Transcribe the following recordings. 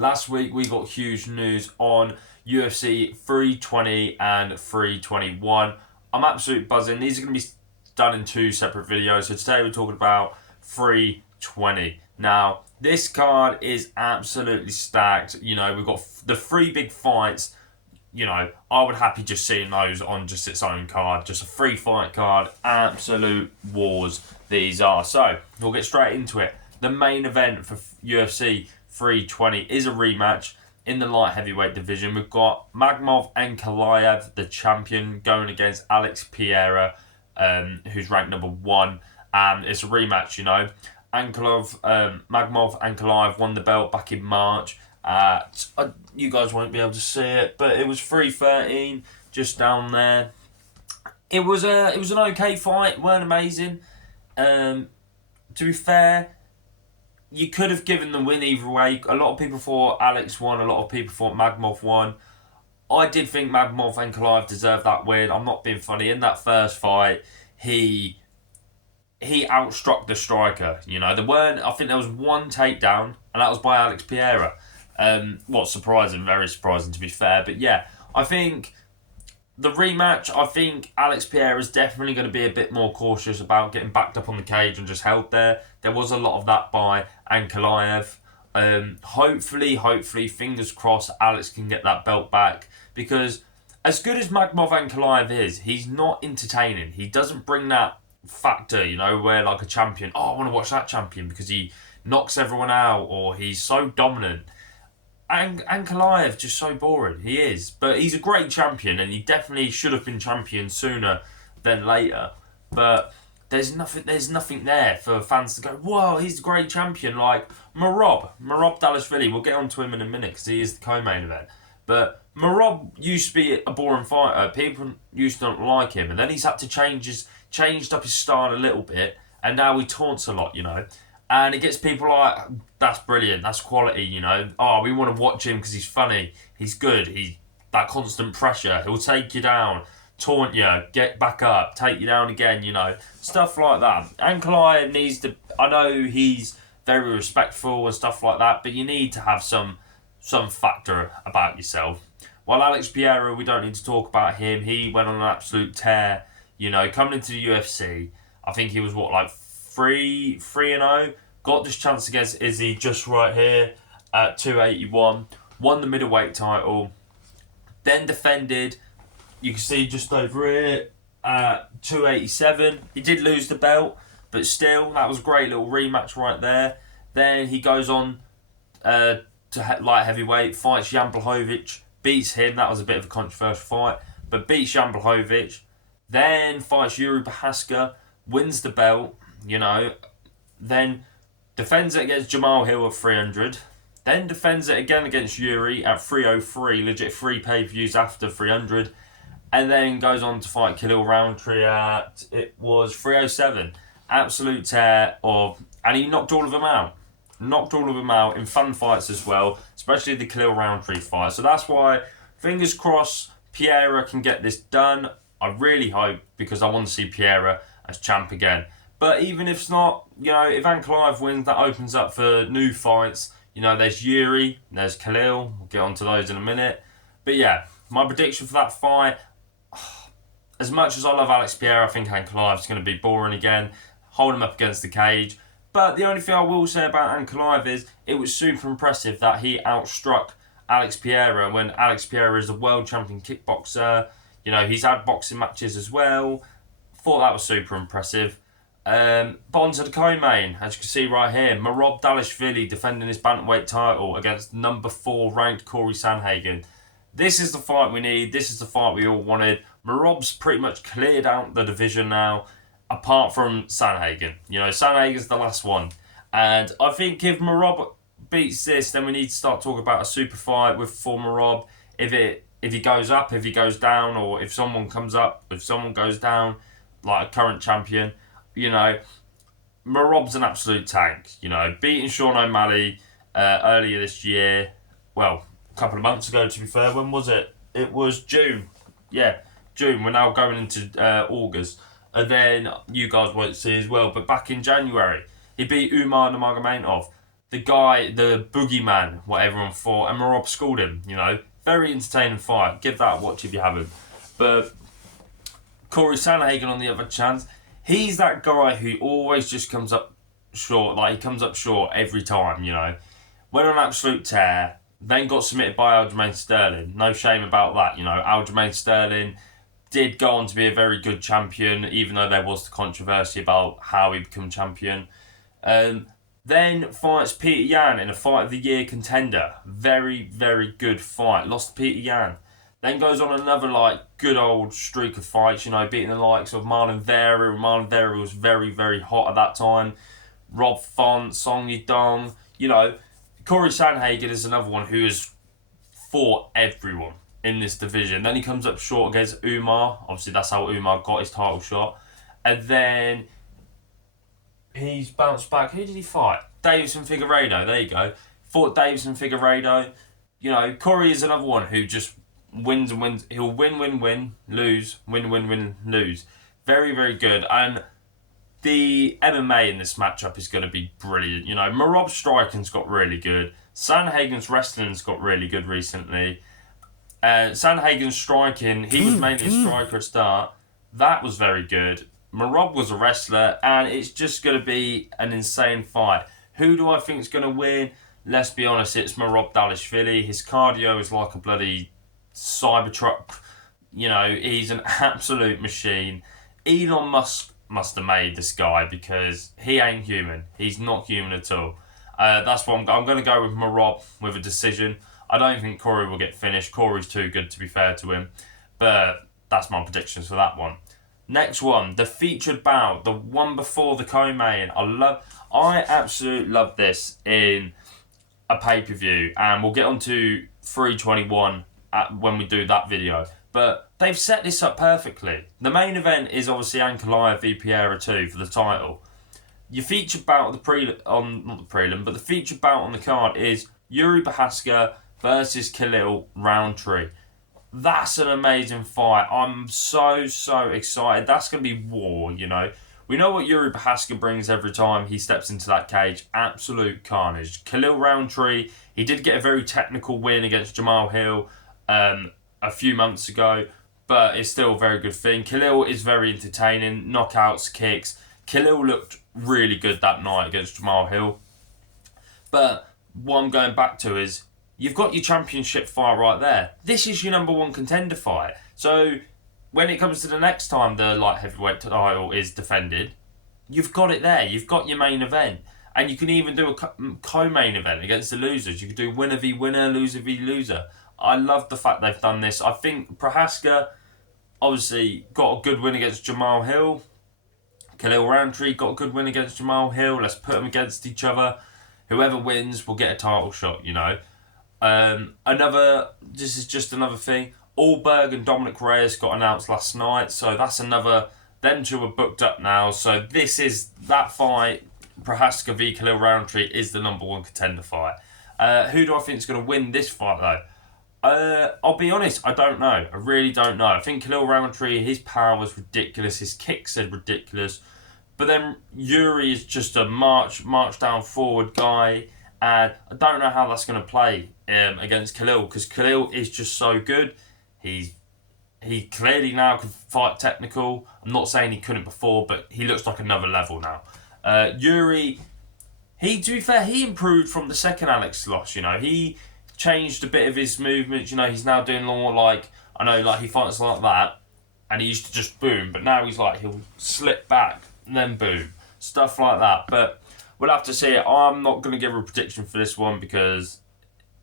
last week we got huge news on UFC 320 and 321. I'm absolutely buzzing. These are going to be done in two separate videos. So today we're talking about 320. Now, this card is absolutely stacked. You know, we've got the three big fights. You know, I would happy just seeing those on just its own card. Just a free fight card. Absolute wars these are. So, we'll get straight into it. The main event for UFC 320 is a rematch in the light heavyweight division. We've got Magomedov Ankalaev, the champion, going against Alex Pereira, who's ranked number 1. And it's a rematch, you know. Magomedov Ankalaev won the belt back in March. You guys won't be able to see it, but it was 313, just down there. It was an okay fight. It weren't amazing. To be fair, you could have given the win either way. A lot of people thought Alex won. A lot of people thought Magomedov won. I did think Magomedov Ankalaev deserved that win. I'm not being funny. In that first fight, he outstruck the striker. You know, I think there was one takedown, and that was by Alex Pereira. What's surprising, very surprising to be fair. But yeah, I think the rematch, I think Alex Pereira is definitely going to be a bit more cautious about getting backed up on the cage and just held there. There was a lot of that by Ankalaev. Hopefully, fingers crossed, Alex can get that belt back. Because as good as Magomedov Ankalaev is, he's not entertaining. He doesn't bring that factor, you know, where like a champion, I want to watch that champion because he knocks everyone out or he's so dominant. Ankalaev just so boring. He is, but he's a great champion, and he definitely should have been champion sooner than later. But there's nothing there for fans to go, whoa, he's a great champion. Like Merab Dvalishvili, we'll get onto him in a minute because he is the co-main event. But Merab used to be a boring fighter. People used to not like him, and then he's had to changed up his style a little bit, and now he taunts a lot, you know. And it gets people like, that's brilliant, that's quality, you know. Oh, we want to watch him because he's funny, he's good, he's that constant pressure, he'll take you down, taunt you, get back up, take you down again, you know. Stuff like that. Ankalaev needs to, I know he's very respectful and stuff like that, but you need to have some factor about yourself. While Alex Pereira, we don't need to talk about him. He went on an absolute tear, you know, coming into the UFC. I think he was, 3-0. Got this chance against Izzy just right here at 281. Won the middleweight title. Then defended, you can see just over here, at 287. He did lose the belt, but still, that was a great little rematch right there. Then he goes on to light heavyweight, fights Jan Blachowicz, beats him. That was a bit of a controversial fight, but beats Jan Blachowicz. Then fights Yuri Prochazka, wins the belt, you know. Then defends it against Jamal Hill at 300. Then defends it again against Yuri at 303, legit 3 pay-per-views after 300. And then goes on to fight Khalil Roundtree at, it was 307. Absolute tear of, and he knocked all of them out. Knocked all of them out in fun fights as well, especially the Khalil Roundtree fight. So that's why, fingers crossed, Pereira can get this done. I really hope, because I want to see Pereira as champ again. But even if it's not, you know, if Ankalaev wins, that opens up for new fights. You know, there's Yuri, there's Khalil. We'll get onto those in a minute. But yeah, my prediction for that fight, as much as I love Alex Pereira, I think Ankalaev's going to be boring again. Hold him up against the cage. But the only thing I will say about Ankalaev is it was super impressive that he outstruck Alex Pereira when Alex Pereira is a world champion kickboxer. You know, he's had boxing matches as well. Thought that was super impressive. But on to the co-main, as you can see right here, Merab Dvalishvili defending his bantamweight title against number 4 ranked Corey Sandhagen. This is the fight we need. This is the fight we all wanted. Merab's pretty much cleared out the division now, apart from Sandhagen. You know, Sandhagen's the last one. And I think if Merab beats this, then we need to start talking about a super fight for Merab. If he goes up, if he goes down, or if someone comes up, if someone goes down, like a current champion, you know, Merab's an absolute tank. You know, beating Sean O'Malley earlier this year, well, a couple of months ago to be fair. When was it? It was June. Yeah, June. We're now going into August. And then you guys won't see as well, but back in January, he beat Umar Nurmagomedov. the guy, the boogeyman, what everyone thought, and Marab schooled him, you know. Very entertaining fight. Give that a watch if you haven't. But Corey Sandhagen, on the other chance, he's that guy who always just comes up short. Like, he comes up short every time, you know. Went on an absolute tear, then got submitted by Aljamain Sterling. No shame about that, you know. Aljamain Sterling did go on to be a very good champion, even though there was the controversy about how he became champion. Then fights Peter Yan in a Fight of the Year contender. Very, very good fight. Lost to Peter Yan. Then goes on another, like, good old streak of fights, you know, beating the likes of Marlon Vera. Marlon Vera was very, very hot at that time. Rob Font, Song Yudong. You know, Corey Sandhagen is another one who has fought everyone in this division. Then he comes up short against Umar. Obviously, that's how Umar got his title shot. And then he's bounced back. Who did he fight? Davison Figueiredo. There you go. Fought Davison Figueiredo. You know, Corey is another one who just wins and wins. He'll win, lose, win, lose. Very, very good. And the MMA in this matchup is going to be brilliant. You know, Marab's striking's got really good. Sandhagen's wrestling's got really good recently. Sandhagen's striking, he was mainly a striker at start. That was very good. Marab was a wrestler, and it's just going to be an insane fight. Who do I think is going to win? Let's be honest, it's Marab Dalishvili. His cardio is like a bloody Cybertruck. You know, he's an absolute machine. Elon Musk must have made this guy because he ain't human. He's not human at all. That's what I'm going to go with Marab with a decision. I don't think Corey will get finished. Corey's too good, to be fair to him. But that's my predictions for that one. Next one, the featured bout, the one before the co-main. I absolutely love this in a pay-per-view, and we'll get on to 321 when we do that video. But they've set this up perfectly. The main event is obviously Ankalaev v Piera 2 for the title. Your featured bout not the prelim, but the featured bout on the card is Yuri Prochazka versus Khalil Roundtree. That's an amazing fight. I'm so excited. That's going to be war, you know. We know what Yuri Prochazka brings every time he steps into that cage. Absolute carnage. Khalil Roundtree, he did get a very technical win against Jamal Hill a few months ago, but it's still a very good thing. Khalil is very entertaining. Knockouts, kicks. Khalil looked really good that night against Jamal Hill. But what I'm going back to is, you've got your championship fight right there. This is your number one contender fight. So when it comes to the next time the light heavyweight title is defended, you've got it there. You've got your main event. And you can even do a co-main event against the losers. You can do winner v winner, loser v loser. I love the fact they've done this. I think Prochazka obviously got a good win against Jamal Hill. Khalil Roundtree got a good win against Jamal Hill. Let's put them against each other. Whoever wins will get a title shot, you know. This is just another thing. Allberg and Dominic Reyes got announced last night, so that's another. Them two are booked up now, so this is that fight. Prochazka v Khalil Roundtree is the number one contender fight. Who do I think is going to win this fight though? I'll be honest, I don't know. I really don't know. I think Khalil Roundtree, his power was ridiculous, his kicks are ridiculous, but then Yuri is just a march down forward guy, and I don't know how that's going to play against Khalil, because Khalil is just so good. He clearly now can fight technical. I'm not saying he couldn't before, but he looks like another level now. Yuri, to be fair, he improved from the second Alex loss, you know. He changed a bit of his movements, you know. He's now doing more like he fights like that, and he used to just boom, but now he'll slip back and then boom. Stuff like that. But we'll have to see. I'm not going to give a prediction for this one because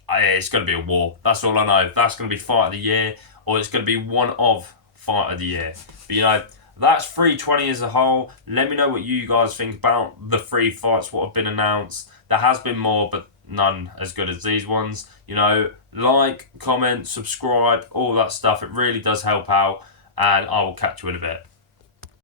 it's going to be a war. That's all I know. That's going to be Fight of the Year, or it's going to be one of Fight of the Year. But, you know, that's 320 as a whole. Let me know what you guys think about the 3 fights, what have been announced. There has been more, but none as good as these ones. You know, like, comment, subscribe, all that stuff. It really does help out, and I will catch you in a bit.